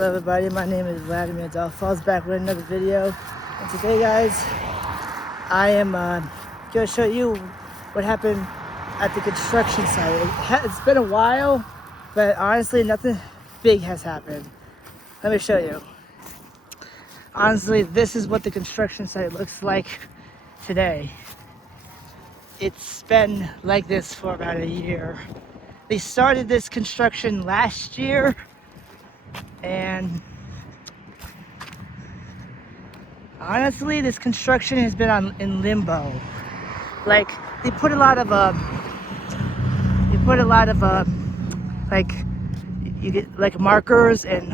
Hello everybody, my name is Vladimir Dolphals, back with another video. And today guys, I am going to show you what happened at the construction site. It's been a while, but honestly nothing big has happened. Let me show you. Honestly, this is what the construction site looks like today. It's been like this for about a year. They started this construction last year, and honestly, this construction has been in limbo. Like they put a lot of like you get like markers and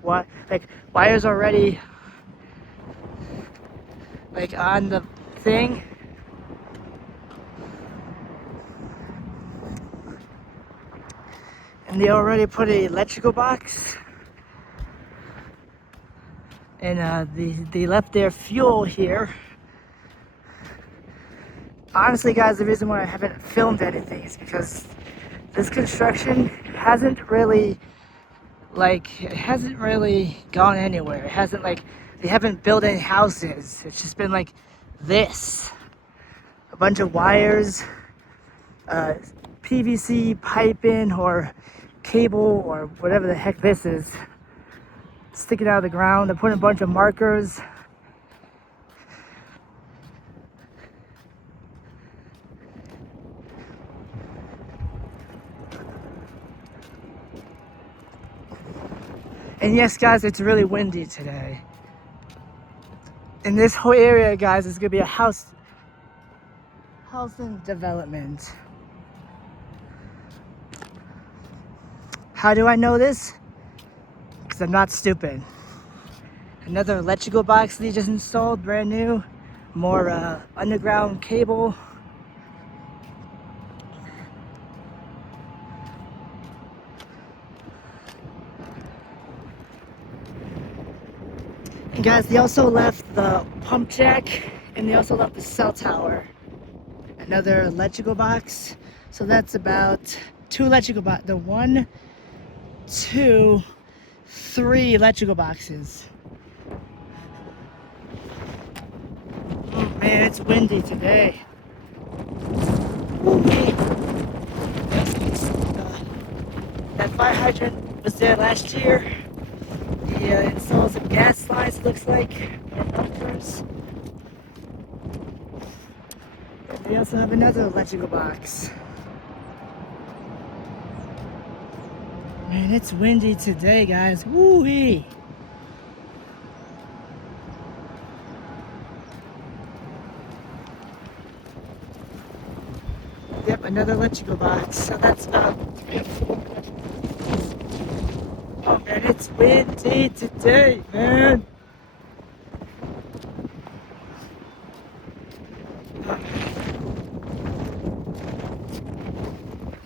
what like wires already like on the thing. And they already put an electrical box, and they left their fuel here. Honestly guys, the reason why I haven't filmed anything is because this construction hasn't really gone anywhere. It hasn't they haven't built any houses. It's just been like this. A bunch of wires, PVC piping or cable or whatever the heck this is, sticking out of the ground. They're putting a bunch of markers. And yes guys, it's really windy today. In this whole area guys, it's gonna be a housing development. How do I know this? Because I'm not stupid. Another electrical box they just installed, brand new. More underground cable. And guys, they also left the pump jack, and they also left the cell tower. Another electrical box. So that's about 2 electrical boxes. The 1, 2, 3 electrical boxes. Oh man, it's windy today. That fire hydrant was there last year. He installed some gas lines, it looks like, and bumpers. And they also have another electrical box. Man, it's windy today, guys. Woo-wee! Yep, another electrical box. So that's about 3 or 4 electrical boxes. Oh man, it's windy today, man.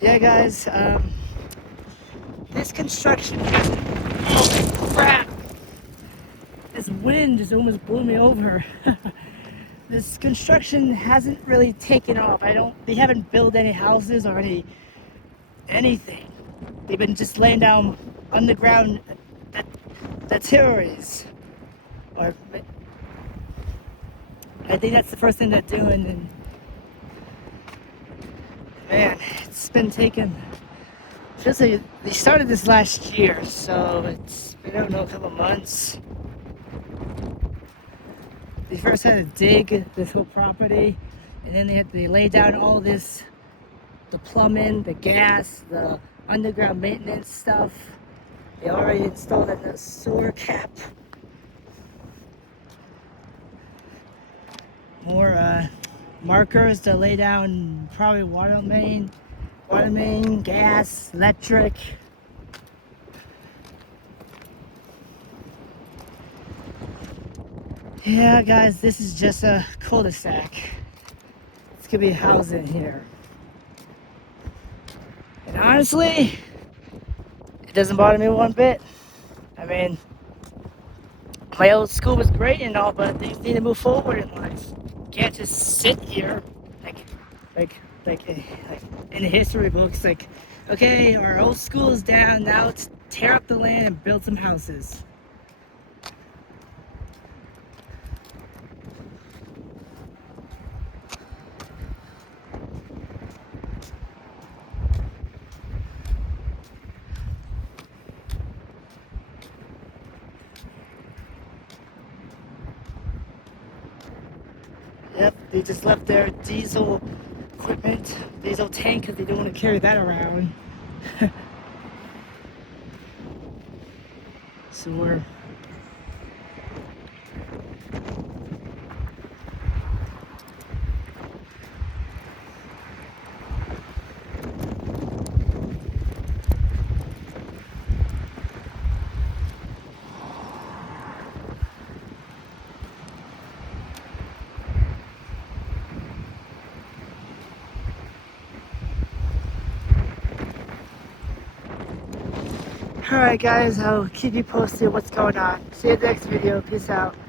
Yeah, guys. This construction hasn't. Oh crap! This wind just almost blew me over. This construction hasn't really taken off. They haven't built any houses or anything. They've been just laying down underground arteries. Or I think that's the first thing they're doing. And man, it's been taken. Feels like they started this last year, so it's been, I don't know, a couple months. They first had to dig this whole property, and then they lay down all this, the plumbing, the gas, the underground maintenance stuff. They already installed a sewer cap. More markers to lay down, probably water main, gas, electric. Yeah guys, this is just a cul-de-sac. It's gonna be housing here. And honestly, it doesn't bother me one bit. I mean, my old school was great and all, but things need to move forward in life. You can't just sit here like in the history books, like, okay, our old school is down, now it's tear up the land and build some houses. Yep, they just left their diesel equipment, diesel tank, because they don't want to carry that around. So we're Alright guys, I'll keep you posted what's going on. See you in the next video. Peace out.